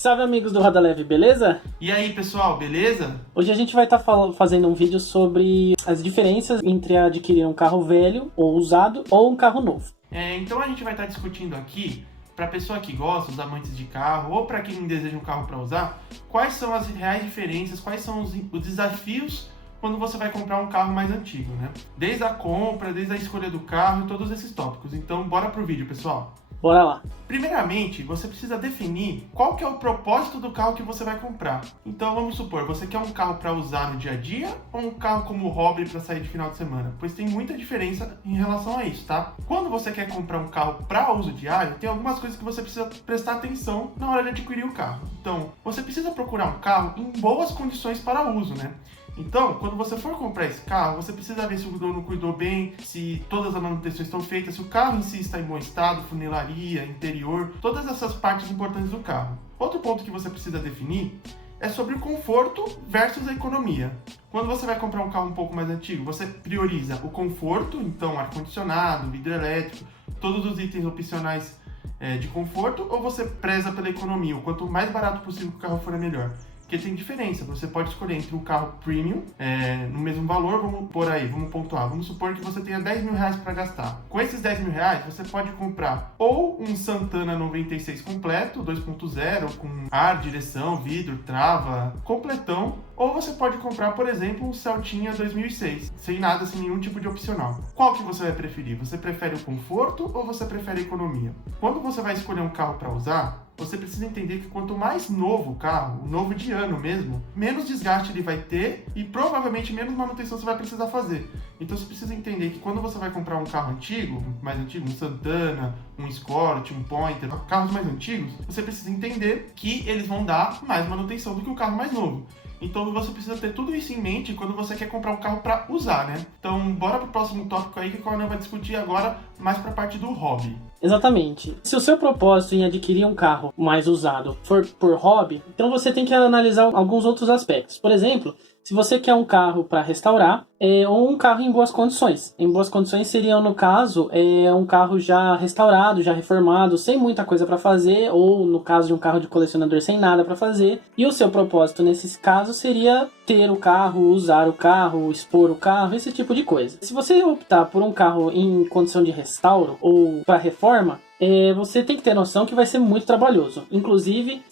Salve amigos do Roda Leve, beleza? E aí pessoal, beleza? Hoje a gente vai estar fazendo um vídeo sobre as diferenças entre adquirir um carro velho ou usado ou um carro novo. Então a gente vai estar discutindo aqui, para a pessoa que gosta, os amantes de carro, ou para quem deseja um carro para usar, quais são as reais diferenças, quais são os desafios quando você vai comprar um carro mais antigo, né? Desde a compra, desde a escolha do carro e todos esses tópicos. Então bora pro vídeo, pessoal. Bora lá. Primeiramente, você precisa definir qual que é o propósito do carro que você vai comprar. Então, vamos supor, você quer um carro para usar no dia a dia ou um carro como hobby para sair de final de semana? Pois tem muita diferença em relação a isso, tá? Quando você quer comprar um carro para uso diário, tem algumas coisas que você precisa prestar atenção na hora de adquirir o carro. Então, você precisa procurar um carro em boas condições para uso, né? Então, quando você for comprar esse carro, você precisa ver se o dono cuidou bem, se todas as manutenções estão feitas, se o carro em si está em bom estado, funilaria, interior, todas essas partes importantes do carro. Outro ponto que você precisa definir é sobre o conforto versus a economia. Quando você vai comprar um carro um pouco mais antigo, você prioriza o conforto, então ar-condicionado, vidro elétrico, todos os itens opcionais de conforto, ou você preza pela economia, o quanto mais barato possível que o carro for é melhor. Porque tem diferença, você pode escolher entre um carro premium, no mesmo valor, vamos pontuar, vamos supor que você tenha 10 mil reais para gastar. Com esses 10 mil reais, você pode comprar ou um Santana 96 completo, 2.0, com ar, direção, vidro, trava, completão, ou você pode comprar, por exemplo, um Celtinha 2006, sem nada, sem nenhum tipo de opcional. Qual que você vai preferir? Você prefere o conforto ou você prefere a economia? Quando você vai escolher um carro para usar, você precisa entender que quanto mais novo o carro, novo de ano mesmo, menos desgaste ele vai ter e provavelmente menos manutenção você vai precisar fazer. Então você precisa entender que quando você vai comprar um carro antigo, mais antigo, um Santana, um Escort, um Pointer, carros mais antigos, você precisa entender que eles vão dar mais manutenção do que o carro mais novo. Então você precisa ter tudo isso em mente quando você quer comprar um carro para usar, né? Então bora pro próximo tópico aí que o Coronel vai discutir agora mais para a parte do hobby. Exatamente. Se o seu propósito em adquirir um carro mais usado for por hobby, então você tem que analisar alguns outros aspectos. Por exemplo, se você quer um carro para restaurar ou um carro em boas condições. Em boas condições seriam, no caso, um carro já restaurado, já reformado, sem muita coisa para fazer, ou no caso de um carro de colecionador sem nada para fazer. E o seu propósito nesses casos seria ter o carro, usar o carro, expor o carro, esse tipo de coisa. Se você optar por um carro em condição de restauro ou para reforma, você tem que ter noção que vai ser muito trabalhoso. Inclusive,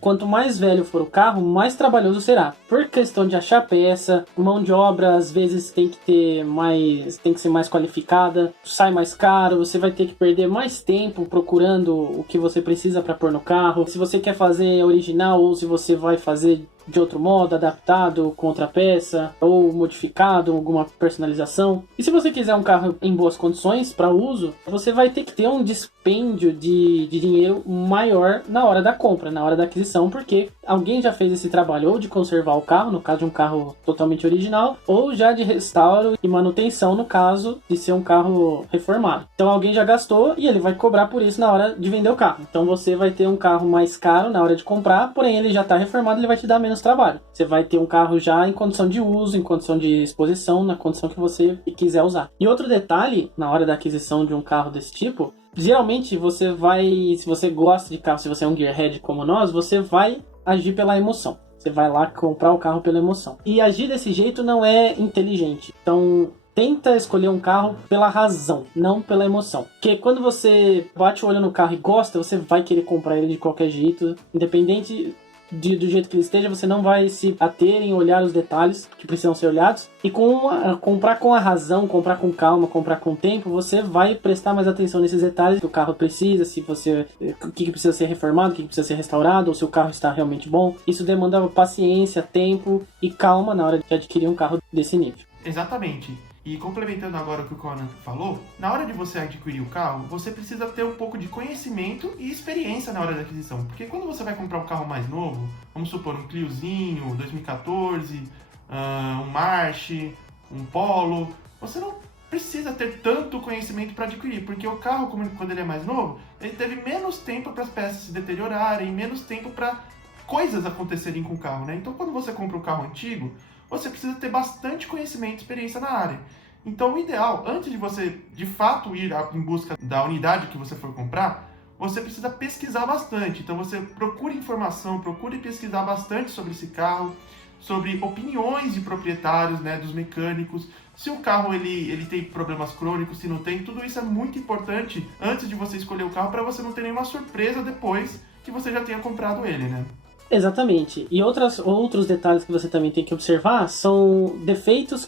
quanto mais velho for o carro, mais trabalhoso será. Por questão de achar peça, mão de obra às vezes tem que ser mais qualificada, sai mais caro, você vai ter que perder mais tempo procurando o que você precisa para pôr no carro. Se você quer fazer original ou se você vai fazer de outro modo, adaptado com outra peça ou modificado, alguma personalização. E se você quiser um carro em boas condições para uso, você vai ter que ter um dispêndio de dinheiro maior na hora da compra, na hora da aquisição, porque alguém já fez esse trabalho ou de conservar o carro, no caso de um carro totalmente original, ou já de restauro e manutenção, no caso de ser um carro reformado. Então alguém já gastou e ele vai cobrar por isso na hora de vender o carro. Então você vai ter um carro mais caro na hora de comprar, porém ele já está reformado, ele vai te dar menos trabalho. Você vai ter um carro já em condição de uso, em condição de exposição, na condição que você quiser usar. E outro detalhe, na hora da aquisição de um carro desse tipo, geralmente você vai, se você gosta de carro, se você é um gearhead como nós, você vai agir pela emoção. Você vai lá comprar o carro pela emoção. E agir desse jeito não é inteligente. Então, tenta escolher um carro pela razão, não pela emoção. Porque quando você bate o olho no carro e gosta, você vai querer comprar ele de qualquer jeito, independente do jeito que ele esteja, você não vai se ater em olhar os detalhes que precisam ser olhados. E comprar com a razão, comprar com calma, comprar com tempo, você vai prestar mais atenção nesses detalhes que o carro precisa, o que precisa ser reformado, o que precisa ser restaurado, ou se o carro está realmente bom. Isso demanda paciência, tempo e calma na hora de adquirir um carro desse nível. Exatamente. E complementando agora o que o Conan falou, na hora de você adquirir o carro, você precisa ter um pouco de conhecimento e experiência na hora da aquisição. Porque quando você vai comprar um carro mais novo, vamos supor um Cliozinho 2014, um March, um Polo, você não precisa ter tanto conhecimento para adquirir, porque o carro, quando ele é mais novo, ele teve menos tempo para as peças se deteriorarem, menos tempo para coisas acontecerem com o carro, né? Então, quando você compra um carro antigo, você precisa ter bastante conhecimento e experiência na área. Então, o ideal, antes de você de fato ir em busca da unidade que você for comprar, você precisa pesquisar bastante. Então você procure informação, procure pesquisar bastante sobre esse carro, sobre opiniões de proprietários, né, dos mecânicos, se o carro ele tem problemas crônicos, se não tem, tudo isso é muito importante antes de você escolher o carro para você não ter nenhuma surpresa depois que você já tenha comprado ele, né? Exatamente. E outros detalhes que você também tem que observar são defeitos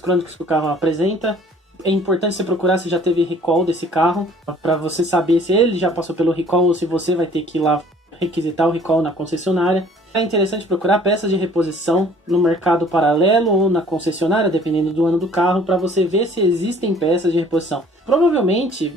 crônicos que o carro apresenta. É importante você procurar se já teve recall desse carro, para você saber se ele já passou pelo recall ou se você vai ter que ir lá requisitar o recall na concessionária. É interessante procurar peças de reposição no mercado paralelo ou na concessionária, dependendo do ano do carro, para você ver se existem peças de reposição. Provavelmente,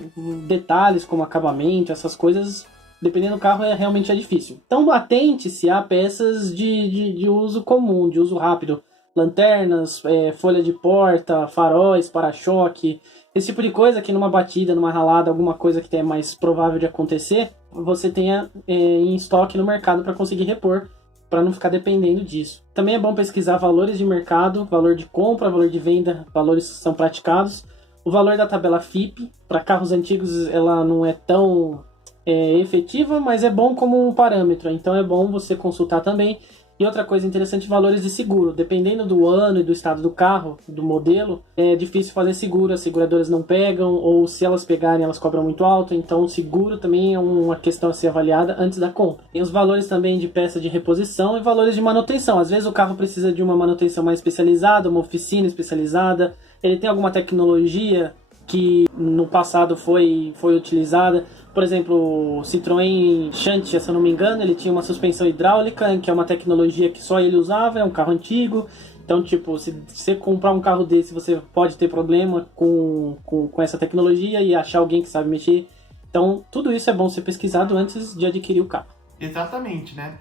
detalhes como acabamento, essas coisas, dependendo do carro, realmente é difícil. Então, atente-se a peças de uso comum, de uso rápido. Lanternas, folha de porta, faróis, para-choque, esse tipo de coisa que numa batida, numa ralada, alguma coisa que é mais provável de acontecer, você tenha em estoque no mercado para conseguir repor, para não ficar dependendo disso. Também é bom pesquisar valores de mercado, valor de compra, valor de venda, valores que são praticados, o valor da tabela FIPE. Para carros antigos ela não é tão efetiva, mas é bom como um parâmetro, então é bom você consultar também. E outra coisa interessante, valores de seguro. Dependendo do ano e do estado do carro, do modelo, é difícil fazer seguro, as seguradoras não pegam, ou se elas pegarem, elas cobram muito alto, então o seguro também é uma questão a ser avaliada antes da compra. Tem os valores também de peça de reposição e valores de manutenção. Às vezes o carro precisa de uma manutenção mais especializada, uma oficina especializada, ele tem alguma tecnologia que no passado foi utilizada. Por exemplo, o Citroën Xantia, se eu não me engano, ele tinha uma suspensão hidráulica, que é uma tecnologia que só ele usava, é um carro antigo. Então, tipo, se você comprar um carro desse, você pode ter problema com essa tecnologia e achar alguém que sabe mexer. Então, tudo isso é bom ser pesquisado antes de adquirir o carro. Exatamente, né?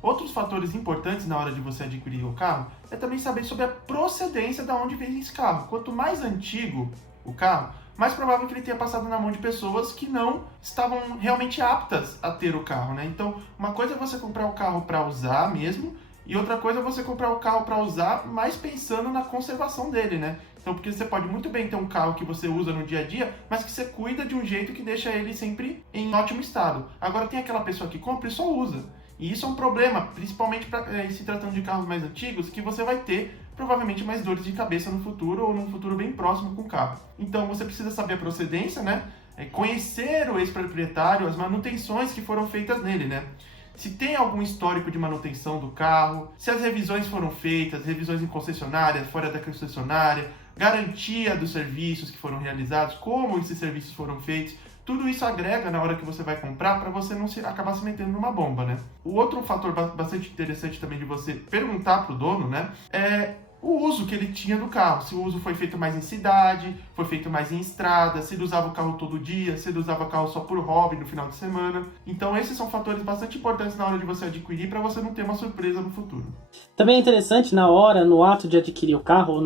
Outros fatores importantes na hora de você adquirir o carro é também saber sobre a procedência de onde vem esse carro. Quanto mais antigo o carro, mais provável que ele tenha passado na mão de pessoas que não estavam realmente aptas a ter o carro, né? Então, uma coisa é você comprar o carro para usar mesmo, e outra coisa é você comprar o carro para usar, mais pensando na conservação dele, né? Então, porque você pode muito bem ter um carro que você usa no dia a dia, mas que você cuida de um jeito que deixa ele sempre em ótimo estado. Agora, tem aquela pessoa que compra e só usa. E isso é um problema, principalmente se tratando de carros mais antigos, que você vai ter provavelmente mais dores de cabeça no futuro ou num futuro bem próximo com o carro. Então você precisa saber a procedência, né? Conhecer o ex-proprietário, as manutenções que foram feitas nele, né? Se tem algum histórico de manutenção do carro, se as revisões foram feitas, revisões em concessionária, fora da concessionária, garantia dos serviços que foram realizados, como esses serviços foram feitos. Tudo isso agrega na hora que você vai comprar para você não acabar se metendo numa bomba, né? O outro fator bastante interessante também de você perguntar pro dono, né, é o uso que ele tinha do carro. Se o uso foi feito mais em cidade, foi feito mais em estrada, se ele usava o carro todo dia, se ele usava o carro só por hobby no final de semana. Então esses são fatores bastante importantes na hora de você adquirir para você não ter uma surpresa no futuro. Também é interessante no ato de adquirir o carro,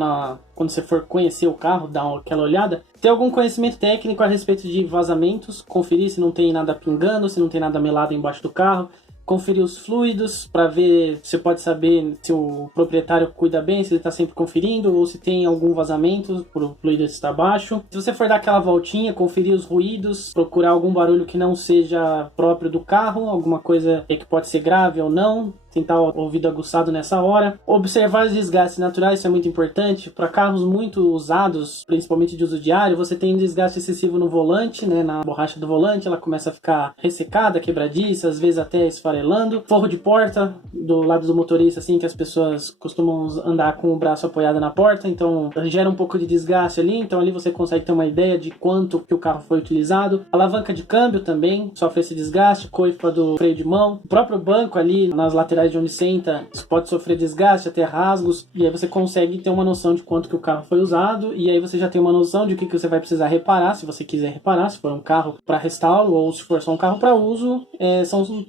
quando você for conhecer o carro, dar aquela olhada, ter algum conhecimento técnico a respeito de vazamentos, conferir se não tem nada pingando, se não tem nada melado embaixo do carro, conferir os fluidos para ver, você pode saber se o proprietário cuida bem, se ele está sempre conferindo ou se tem algum vazamento por o fluido estar baixo. Se você for dar aquela voltinha, conferir os ruídos, procurar algum barulho que não seja próprio do carro, alguma coisa que pode ser grave ou não, tentar o ouvido aguçado nessa hora. Observar os desgastes naturais, isso é muito importante. Para carros muito usados, principalmente de uso diário, você tem um desgaste excessivo no volante, né, na borracha do volante, ela começa a ficar ressecada, quebradiça, às vezes até esfarelando. Forro de porta, do lado do motorista, assim, que as pessoas costumam andar com o braço apoiado na porta, então gera um pouco de desgaste ali, então ali você consegue ter uma ideia de quanto que o carro foi utilizado. A alavanca de câmbio também sofre esse desgaste, coifa do freio de mão. O próprio banco ali, nas laterais de onde senta, isso pode sofrer desgaste, até rasgos, e aí você consegue ter uma noção de quanto que o carro foi usado, e aí você já tem uma noção de o que você vai precisar reparar, se você quiser reparar, se for um carro para restauro, ou se for só um carro para uso,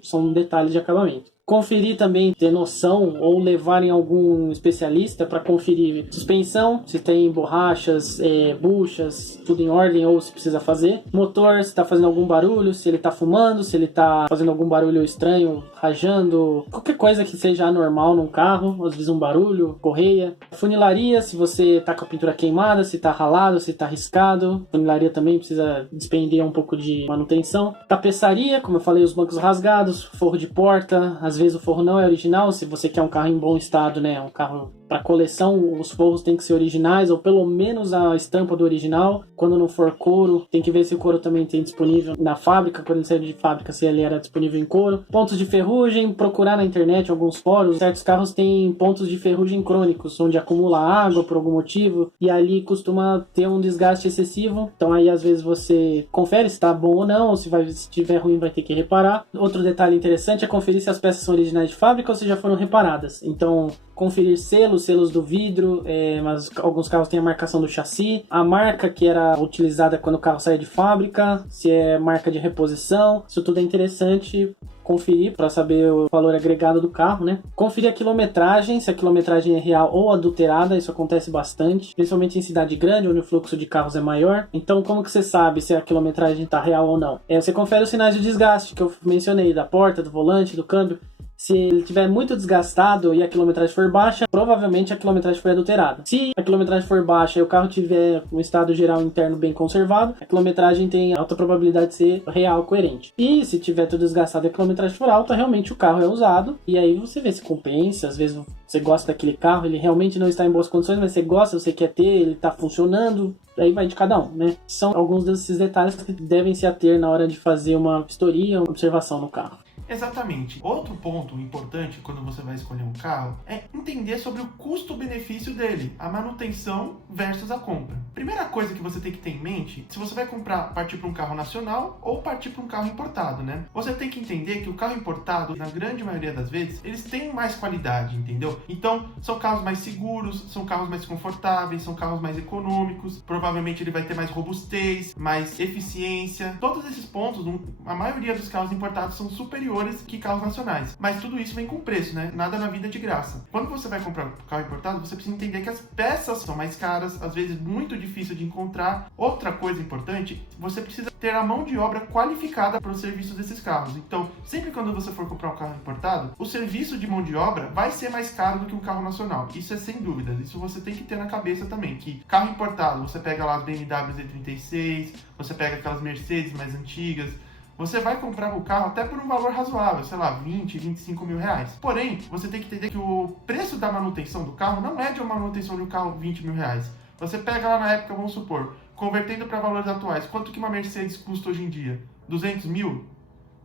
são detalhes de acabamento. Conferir também, ter noção ou levar em algum especialista para conferir suspensão, se tem borrachas, buchas, tudo em ordem ou se precisa fazer. Motor, se está fazendo algum barulho, se ele está fumando, se ele está fazendo algum barulho estranho, rajando, qualquer coisa que seja anormal num carro, às vezes um barulho, correia. Funilaria, se você está com a pintura queimada, se está ralado, se está riscado. Funilaria também precisa despender um pouco de manutenção. Tapeçaria, como eu falei, os bancos rasgados, forro de porta, às vezes o forro não é original, se você quer um carro em bom estado, né, um carro para coleção, os forros têm que ser originais, ou pelo menos a estampa do original. Quando não for couro, tem que ver se o couro também tem disponível na fábrica, quando ele saiu de fábrica, se ele era disponível em couro. Pontos de ferrugem, procurar na internet alguns fóruns. Certos carros têm pontos de ferrugem crônicos, onde acumula água por algum motivo, e ali costuma ter um desgaste excessivo. Então aí às vezes você confere se está bom ou não, ou se estiver ruim vai ter que reparar. Outro detalhe interessante é conferir se as peças são originais de fábrica ou se já foram reparadas. Então, conferir selos do vidro, mas alguns carros têm a marcação do chassi, a marca que era utilizada quando o carro saía de fábrica, se é marca de reposição. Isso tudo é interessante conferir para saber o valor agregado do carro, né? Conferir a quilometragem, se a quilometragem é real ou adulterada. Isso acontece bastante, principalmente em cidade grande, onde o fluxo de carros é maior. Então, como que você sabe se a quilometragem está real ou não? Você confere os sinais de desgaste que eu mencionei, da porta, do volante, do câmbio. Se ele estiver muito desgastado e a quilometragem for baixa, provavelmente a quilometragem foi adulterada. Se a quilometragem for baixa e o carro tiver um estado geral interno bem conservado, a quilometragem tem alta probabilidade de ser real, coerente. E se tiver tudo desgastado e a quilometragem for alta, realmente o carro é usado. E aí você vê se compensa. Às vezes você gosta daquele carro, ele realmente não está em boas condições, mas você gosta, você quer ter, ele está funcionando. Aí vai de cada um, né? São alguns desses detalhes que devem se ater na hora de fazer uma vistoria, uma observação no carro. Exatamente. Outro ponto importante quando você vai escolher um carro é entender sobre o custo-benefício dele, a manutenção versus a compra. Primeira coisa que você tem que ter em mente, se você vai partir para um carro nacional ou partir para um carro importado, né? Você tem que entender que o carro importado, na grande maioria das vezes, eles têm mais qualidade, entendeu? Então, são carros mais seguros, são carros mais confortáveis, são carros mais econômicos, provavelmente ele vai ter mais robustez, mais eficiência. Todos esses pontos, a maioria dos carros importados são superiores que carros nacionais. Mas tudo isso vem com preço, né? Nada na vida é de graça. Quando você vai comprar um carro importado, você precisa entender que as peças são mais caras, às vezes muito difícil de encontrar. Outra coisa importante, você precisa ter a mão de obra qualificada para o serviço desses carros. Então, sempre quando você for comprar um carro importado, o serviço de mão de obra vai ser mais caro do que um carro nacional. Isso é sem dúvida. Isso você tem que ter na cabeça também, que carro importado, você pega lá as BMW Z36, você pega aquelas Mercedes mais antigas, você vai comprar o carro até por um valor razoável, sei lá, 20, 25 mil reais. Porém, você tem que entender que o preço da manutenção do carro não é de uma manutenção de um carro 20 mil reais. Você pega lá na época, vamos supor, convertendo para valores atuais, quanto que uma Mercedes custa hoje em dia? 200 mil?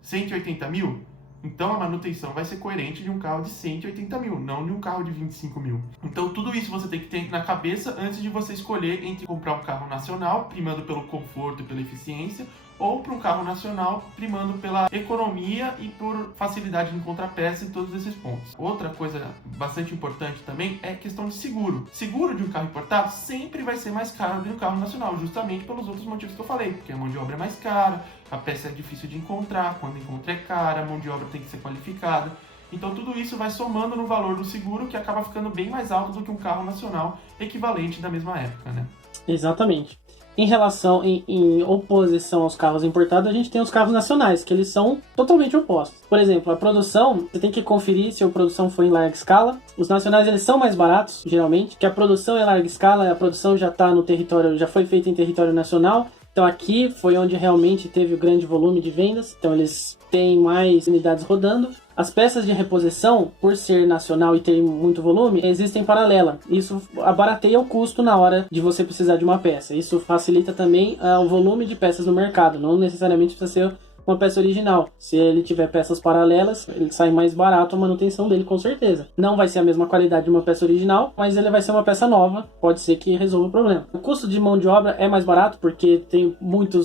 180 mil? Então a manutenção vai ser coerente de um carro de 180 mil, não de um carro de 25 mil. Então tudo isso você tem que ter na cabeça antes de você escolher entre comprar um carro nacional, primando pelo conforto e pela eficiência, ou para um carro nacional, primando pela economia e por facilidade de encontrar peça em todos esses pontos. Outra coisa bastante importante também é a questão de seguro. Seguro de um carro importado sempre vai ser mais caro do que um carro nacional, justamente pelos outros motivos que eu falei, porque a mão de obra é mais cara, a peça é difícil de encontrar, quando encontra é cara, a mão de obra tem que ser qualificada. Então tudo isso vai somando no valor do seguro, que acaba ficando bem mais alto do que um carro nacional equivalente da mesma época, né? Exatamente. Em relação, em oposição aos carros importados, a gente tem os carros nacionais, que eles são totalmente opostos. Por exemplo, a produção, você tem que conferir se a produção for em larga escala. Os nacionais, eles são mais baratos, geralmente, que a produção é larga escala, a produção já está no território, já foi feita em território nacional. Então aqui foi onde realmente teve o grande volume de vendas, então eles têm mais unidades rodando. As peças de reposição, por ser nacional e ter muito volume, existem paralela. Isso abarateia o custo na hora de você precisar de uma peça. Isso facilita também o volume de peças no mercado, não necessariamente precisa ser uma peça original. Se ele tiver peças paralelas, ele sai mais barato a manutenção dele, com certeza. Não vai ser a mesma qualidade de uma peça original, mas ele vai ser uma peça nova, pode ser que resolva o problema. O custo de mão de obra é mais barato, porque tem muito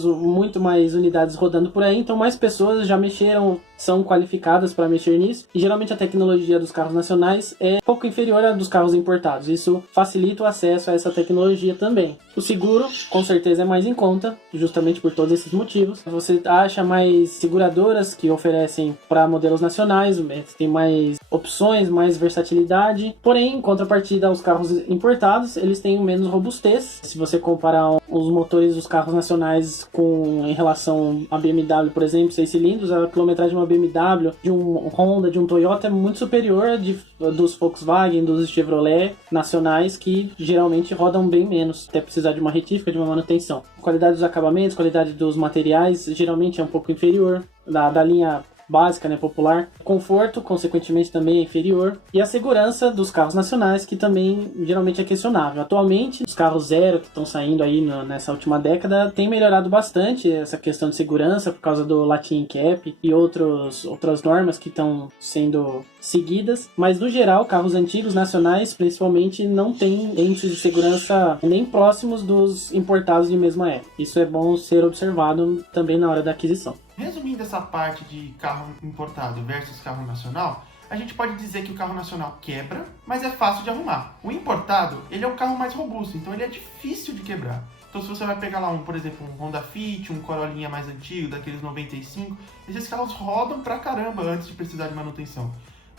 mais unidades rodando por aí, então mais pessoas já mexeram, são qualificadas para mexer nisso, e geralmente a tecnologia dos carros nacionais é pouco inferior à dos carros importados. Isso facilita o acesso a essa tecnologia também. O seguro, com certeza, é mais em conta, justamente por todos esses motivos. Você acha mais mais seguradoras que oferecem para modelos nacionais, tem mais opções, mais versatilidade. Porém, em contrapartida, os carros importados, eles têm menos robustez. Se você comparar os motores dos carros nacionais em relação a BMW, por exemplo, 6 cilindros, a quilometragem de uma BMW, de um Honda, de um Toyota é muito superior dos Volkswagen, dos Chevrolet nacionais, que geralmente rodam bem menos, até precisar de uma retífica, de uma manutenção. A qualidade dos acabamentos, qualidade dos materiais, geralmente é um pouco inferior da linha básica, né, popular. O conforto, consequentemente, também é inferior. E a segurança dos carros nacionais, que também geralmente é questionável. Atualmente, os carros zero que estão saindo aí nessa última década têm melhorado bastante essa questão de segurança por causa do Latin Cap e outras normas que estão sendo seguidas, mas no geral, carros antigos nacionais, principalmente, não têm índices de segurança nem próximos dos importados de mesma época. Isso é bom ser observado também na hora da aquisição. Resumindo essa parte de carro importado versus carro nacional, a gente pode dizer que o carro nacional quebra, mas é fácil de arrumar. O importado, ele é um carro mais robusto, então ele é difícil de quebrar. Então se você vai pegar lá por exemplo, um Honda Fit, um Corollinha mais antigo, daqueles 95, esses carros rodam pra caramba antes de precisar de manutenção.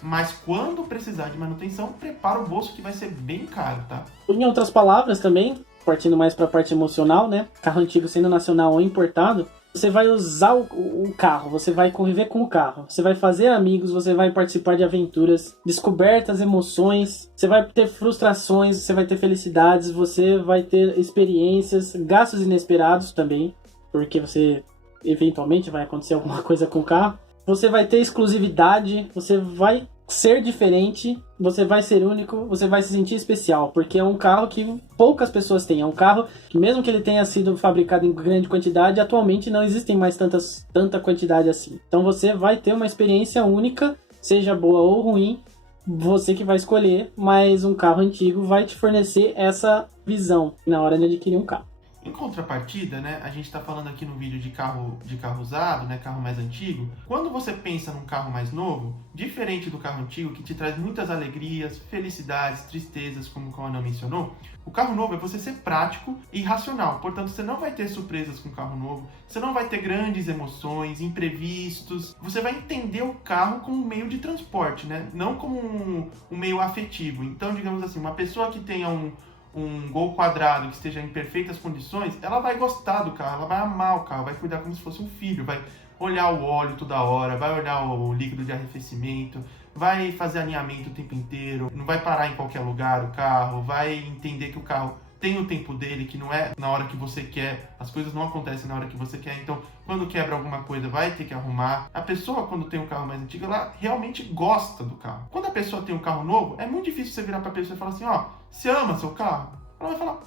Mas quando precisar de manutenção, prepara o bolso que vai ser bem caro, tá? Em outras palavras também, partindo mais para a parte emocional, né? Carro antigo sendo nacional ou importado, você vai usar o carro, você vai conviver com o carro, você vai fazer amigos, você vai participar de aventuras, descobertas, emoções, você vai ter frustrações, você vai ter felicidades, você vai ter experiências, gastos inesperados também, porque você eventualmente vai acontecer alguma coisa com o carro. Você vai ter exclusividade, você vai ser diferente, você vai ser único, você vai se sentir especial, porque é um carro que poucas pessoas têm, é um carro que mesmo que ele tenha sido fabricado em grande quantidade, atualmente não existem mais tanta quantidade assim. Então você vai ter uma experiência única, seja boa ou ruim, você que vai escolher, mas um carro antigo vai te fornecer essa visão na hora de adquirir um carro. Em contrapartida, né, a gente está falando aqui no vídeo de carro usado, né, carro mais antigo. Quando você pensa num carro mais novo, diferente do carro antigo, que te traz muitas alegrias, felicidades, tristezas, como o Cauã mencionou, o carro novo é você ser prático e racional. Portanto, você não vai ter surpresas com o carro novo, você não vai ter grandes emoções, imprevistos. Você vai entender o carro como um meio de transporte, né, não como um meio afetivo. Então, digamos assim, uma pessoa que tenha um Gol quadrado que esteja em perfeitas condições, ela vai gostar do carro, ela vai amar o carro, vai cuidar como se fosse um filho, vai olhar o óleo toda hora, vai olhar o líquido de arrefecimento, vai fazer alinhamento o tempo inteiro, não vai parar em qualquer lugar o carro, vai entender que o carro tem o tempo dele, que não é na hora que você quer, as coisas não acontecem na hora que você quer, então quando quebra alguma coisa vai ter que arrumar. A pessoa, quando tem um carro mais antigo, ela realmente gosta do carro. Quando a pessoa tem um carro novo, é muito difícil você virar pra pessoa e falar assim, ó, você ama seu carro? Ela vai falar,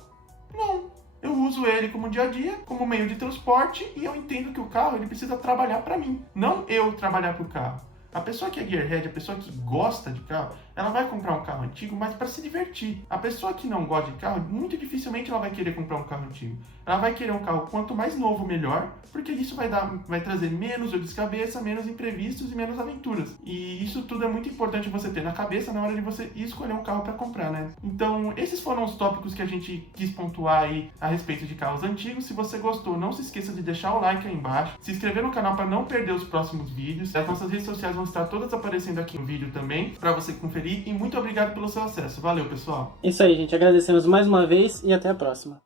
não, eu uso ele como dia a dia, como meio de transporte, e eu entendo que o carro ele precisa trabalhar pra mim, não eu trabalhar pro carro. A pessoa que é gearhead, a pessoa que gosta de carro, ela vai comprar um carro antigo, mas para se divertir. A pessoa que não gosta de carro, muito dificilmente ela vai querer comprar um carro antigo. Ela vai querer um carro quanto mais novo, melhor, porque isso vai trazer menos dor de cabeça, menos imprevistos e menos aventuras. E isso tudo é muito importante você ter na cabeça na hora de você escolher um carro para comprar, né? Então, esses foram os tópicos que a gente quis pontuar aí a respeito de carros antigos. Se você gostou, não se esqueça de deixar o like aí embaixo, se inscrever no canal para não perder os próximos vídeos. As nossas redes sociais vão estar todas aparecendo aqui no vídeo também, para você conferir. E muito obrigado pelo seu acesso. Valeu, pessoal! Isso aí, gente. Agradecemos mais uma vez e até a próxima.